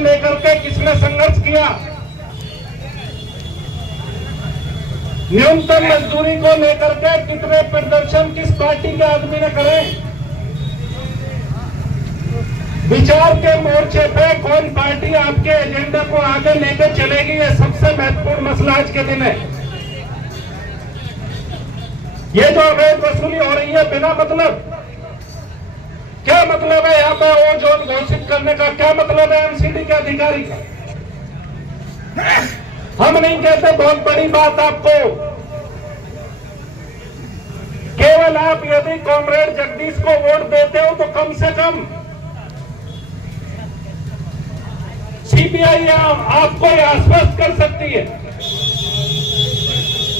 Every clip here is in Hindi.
लेकर के किसने संघर्ष किया? न्यूनतम मजदूरी को लेकर के कितने प्रदर्शन किस पार्टी के आदमी ने करे? विचार के मोर्चे पे कौन पार्टी आपके एजेंडा को आगे लेकर चलेगी? ये सबसे महत्वपूर्ण मसला आज के दिन है। ये जो अवैध वसूली हो रही है बिना मतलब, क्या मतलब है यहाँ पे वो जोन घोषित करने का? क्या मतलब है एमसीडी के अधिकारी का? हम नहीं कहते बहुत बड़ी बात आपको, केवल आप यदि कॉमरेड जगदीश को वोट देते हो तो कम से कम सीबीआई आपको आश्वस्त कर सकती है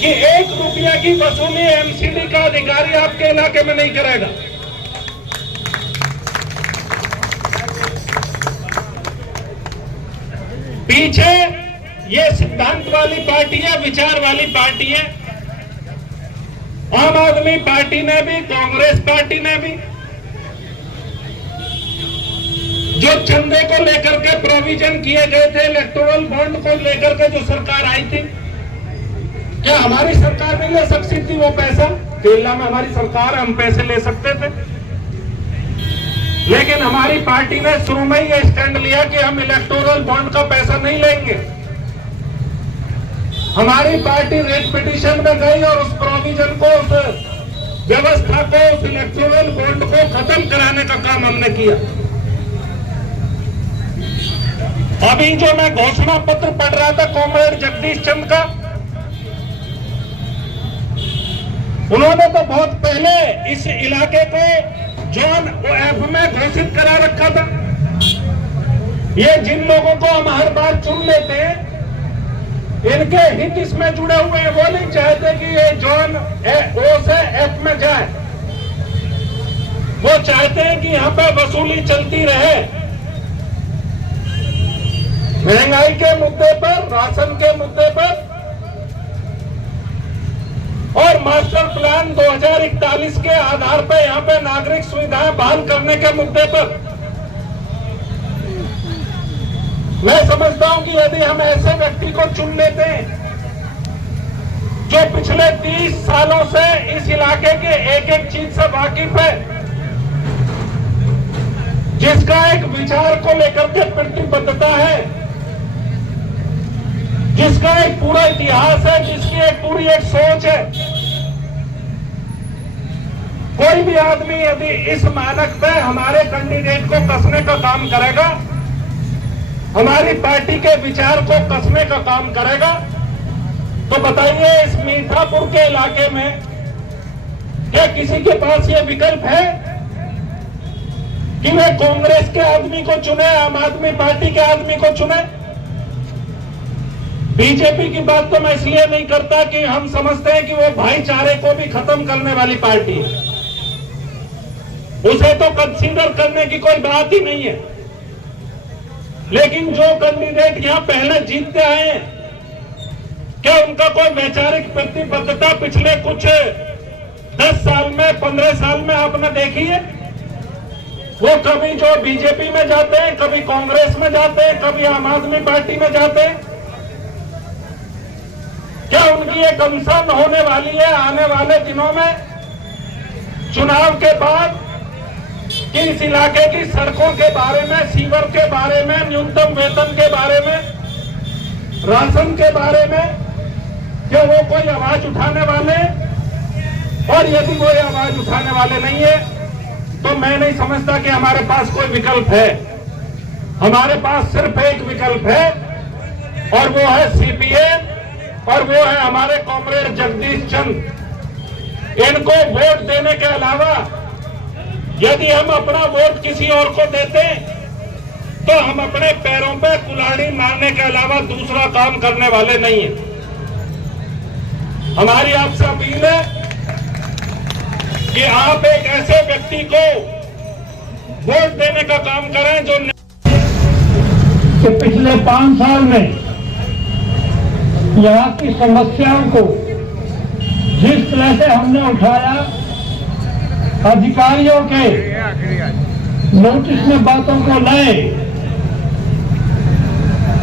कि 1 रुपया की वसूली एमसीडी का अधिकारी आपके इलाके में नहीं करेगा। पीछे ये सिद्धांत वाली पार्टी है, विचार वाली पार्टी है। आम आदमी पार्टी ने भी, कांग्रेस पार्टी ने भी, जो चंदे को लेकर के प्रोविजन किए गए थे, इलेक्टोरल बॉन्ड को लेकर के जो सरकार आई थी, क्या हमारी सरकार नहीं ले सकती थी वो पैसा? केरला में हमारी सरकार, हम पैसे ले सकते थे, लेकिन हमारी पार्टी ने शुरू में ही स्टैंड लिया कि हम इलेक्टोरल बॉन्ड का पैसा नहीं लेंगे। हमारी पार्टी रेट पिटीशन में गई और उस प्रोविजन को, उस व्यवस्था को, उस इलेक्टोरल बॉन्ड को खत्म कराने का काम हमने किया। अभी जो मैं घोषणा पत्र पढ़ रहा था कॉमरेड जगदीश चंद का, उन्होंने तो बहुत पहले इस इलाके को जोन एफ में घोषित करा रखा था। ये जिन लोगों को हम हर बार चुन लेते हैं, इनके हित इसमें जुड़े हुए हैं। वो नहीं चाहते कि ये जोन ओ से एफ में जाए, वो चाहते हैं कि यहाँ पे वसूली चलती रहे। महंगाई के मुद्दे पर, राशन के मुद्दे पर और मास्टर प्लान 2041 के आधार पर यहाँ पे नागरिक सुविधाएं बहाल करने के मुद्दे पर मैं समझता हूं कि यदि हम ऐसे व्यक्ति को चुन लेते हैं जो पिछले 30 सालों से इस इलाके के एक एक चीज से वाकिफ है, जिसका एक विचार को लेकर के प्रतिबद्धता है, जिसका एक पूरा इतिहास है, जिसकी एक पूरी एक सोच है, कोई भी आदमी यदि इस मानक पे हमारे कैंडिडेट को कसने का काम करेगा, हमारी पार्टी के विचार को कसने का काम करेगा, तो बताइए इस मीठापुर के इलाके में क्या किसी के पास ये विकल्प है कि वे कांग्रेस के आदमी को चुने, आम आदमी पार्टी के आदमी को चुने? बीजेपी की बात तो मैं इसलिए नहीं करता कि हम समझते हैं कि वो भाईचारे को भी खत्म करने वाली पार्टी है, उसे तो कंसीडर करने की कोई बात ही नहीं है। लेकिन जो कैंडिडेट यहां पहले जीतते आए हैं, क्या उनका कोई वैचारिक प्रतिबद्धता पिछले कुछ 10 साल में, 15 साल में आपने देखी है? वो कभी जो बीजेपी में जाते हैं, कभी कांग्रेस में जाते हैं, कभी आम आदमी पार्टी में जाते हैं। क्या उनकी ये कंसर्न होने वाली है आने वाले दिनों में चुनाव के बाद कि इस इलाके की सड़कों के बारे में, सीवर के बारे में, न्यूनतम वेतन के बारे में, राशन के बारे में क्या वो कोई आवाज उठाने वाले? और यदि वो आवाज उठाने वाले नहीं है तो मैं नहीं समझता कि हमारे पास कोई विकल्प है। हमारे पास सिर्फ एक विकल्प है और वो है सीपीए, और वो है हमारे कॉमरेड जगदीश चंद। इनको वोट देने के अलावा यदि हम अपना वोट किसी और को देते तो हम अपने पैरों पे कुल्हाड़ी मारने के अलावा दूसरा काम करने वाले नहीं हैं। हमारी आपसे अपील है कि आप एक ऐसे व्यक्ति को वोट देने का काम करें जो कि पिछले 5 साल में यहाँ की समस्याओं को जिस तरह से हमने उठाया, अधिकारियों के नोटिस में बातों को लाए,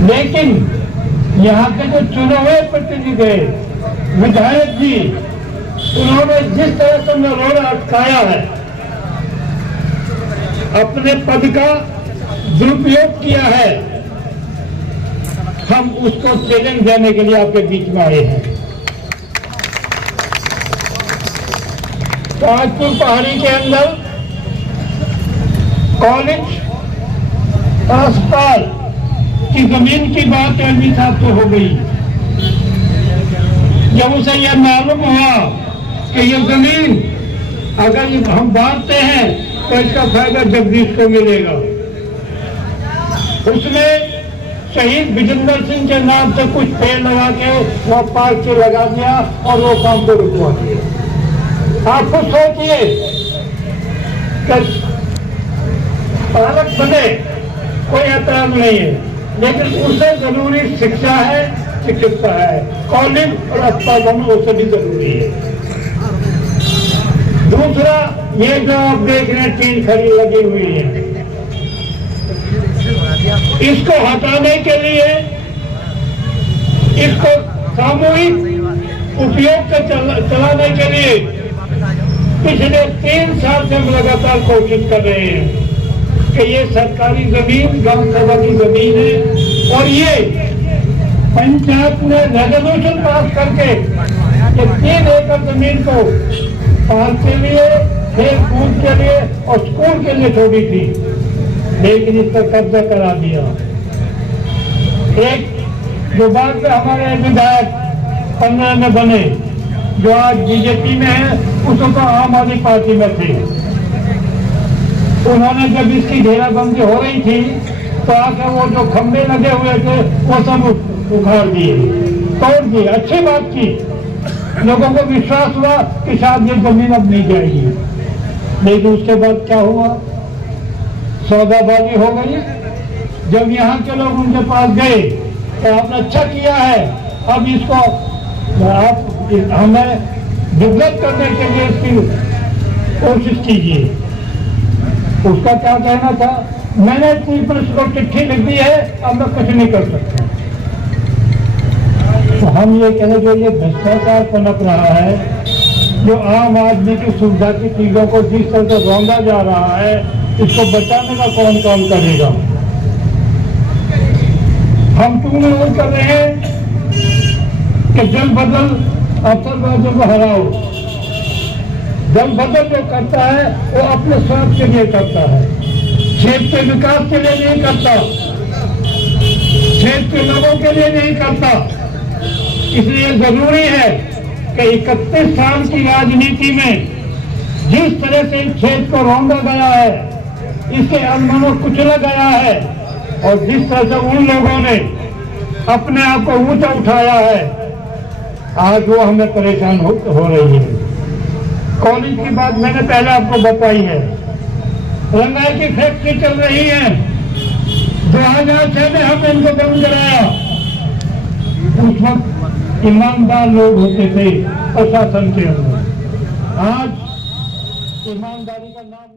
लेकिन यहाँ के जो चुने हुए प्रतिनिधि हैं, विधायक जी, उन्होंने जिस तरह से रोड अटकाया है, अपने पद का दुरुपयोग किया है, हम उसको चैलेंज देने के लिए आपके बीच में आए हैं। ताजपुर पहाड़ी के अंदर कॉलेज अस्पताल की जमीन की बात एमपी साहब से हो गई। जब उसे यह मालूम हुआ कि ये जमीन अगर हम बांटते हैं तो इसका फायदा जगदीश को मिलेगा, उसने शहीद विजेंद्र सिंह के नाम से कुछ पेड़ लगा के वह पार्क के लगा दिया और वो काम को रुकवा दिया। आप खुद सोचिए कि पालक बने कोई ऐतराज नहीं है, लेकिन उससे जरूरी शिक्षा है, चिकित्सा है, कॉलेज और अस्पताल बनना उससे भी जरूरी है। दूसरा, ये जो आप देख रहे हैं 3 खड़ी लगी हुई है, इसको हटाने के लिए, इसको सामूहिक उपयोग से चलाने के लिए पिछले 3 साल से हम लगातार कोशिश कर रहे हैं कि ये सरकारी जमीन ग्राम सभा की जमीन है और ये पंचायत ने रेजोल्यूशन पास करके ये 3 एकड़ जमीन को पार्क के लिए, खेल कूद के लिए और स्कूल के लिए छोड़ी थी, लेकिन इस पर कब्जा करा दिया। एक जो बाद में हमारे विधायक 15 में बने, जो आज बीजेपी में है, उसको तो आम आदमी पार्टी में थे, उन्होंने जब इसकी घेराबंदी हो रही थी तो आके वो जो खंभे लगे हुए थे वो सब उखाड़ दिए, तोड़ दिए। अच्छी बात की, लोगों को विश्वास हुआ कि शायद ये जमीन अब नहीं जाएगी, लेकिन उसके बाद क्या हुआ, सौदाबाजी हो गई। जब यहाँ के लोग उनके पास गए तो आपने अच्छा किया है, अब इसको आप हमें डिवेलप करने के लिए इसकी कोशिश कीजिए। उसका क्या कहना था, मैंने चीफ मिनिस्टर को चिट्ठी लिख दी है, अब मैं कुछ नहीं कर सकता। तो हम ये कहें जो ये भ्रष्टाचार पनप रहा है, जो आम आदमी की सुविधा की चीजों को जिस तरह से रौंदा जा रहा है, इसको बचाने का कौन काम करेगा। हम तुमने वो कर रहे हैं कि जल बदल अफसरबाजों को हराओ। जल बदल जो करता है वो अपने स्वार्थ के लिए करता है, क्षेत्र के विकास के लिए नहीं करता, क्षेत्र के लोगों के लिए नहीं करता। इसलिए जरूरी है कि 31 साल की राजनीति में जिस तरह से इस क्षेत्र को रौंदा गया है, इसके अनमनों को कुचला गया है, और जिस तरह से उन लोगों ने अपने आप को ऊंचा उठाया है, आज वो हमें परेशान हो रही है। कॉलेज की बात मैंने पहले आपको बताई है, रंगाई की फैक्ट्री चल रही है, 2006 में हमने इनको बंद कराया। उस वक्त ईमानदार लोग होते थे प्रशासन के अंदर, आज ईमानदारी का नाम